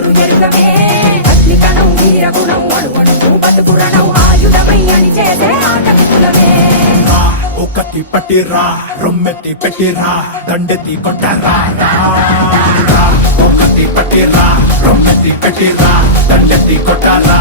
రుచులు ఎరుగమే అగ్నికణం వీరగుణం అణువణువు బతుకురణం ఆయుధమై అని చేసే ఆటవికులమే ఒకటి పట్టిరా రొమ్మెత్తి పెట్టిరా దండెత్తి కొట్టరా ఒకటి పట్టిరా రొమ్మెత్తి పెట్టిరా దండెత్తి కొట్టరా